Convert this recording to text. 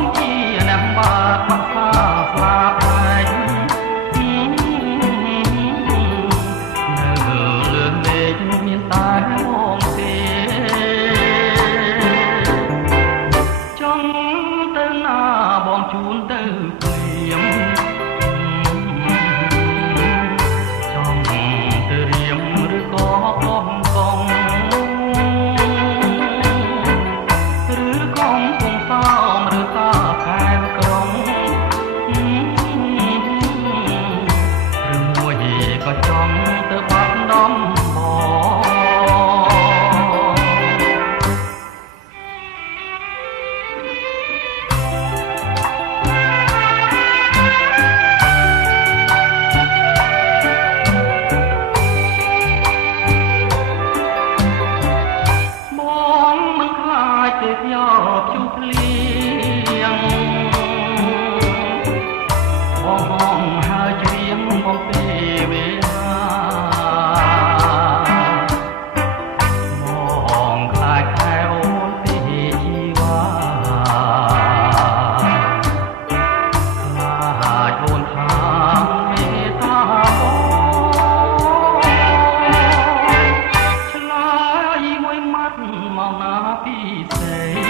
ងជាអ្នកបាក់មកថាស្លាប់ហើយនៅលើមេឃមានតែងទេចង់ទៅណាបងជូនទៅព្រាមចង់ទៅរៀមឬក៏កុំកងឬកំពុងសោមឬតាកែវក្រុងឬមួយក៏ចង់ទៅបាត់ដំបងទេពយោជុភ្លៀងបងហងហើយច្រៀងបំពេវេលាមកខ្លាចខែអូនពីជីវ៉ាខ្លាចអូនថាមេតាបងឆ្លើយមួយម៉ាត់មកណាពីសេ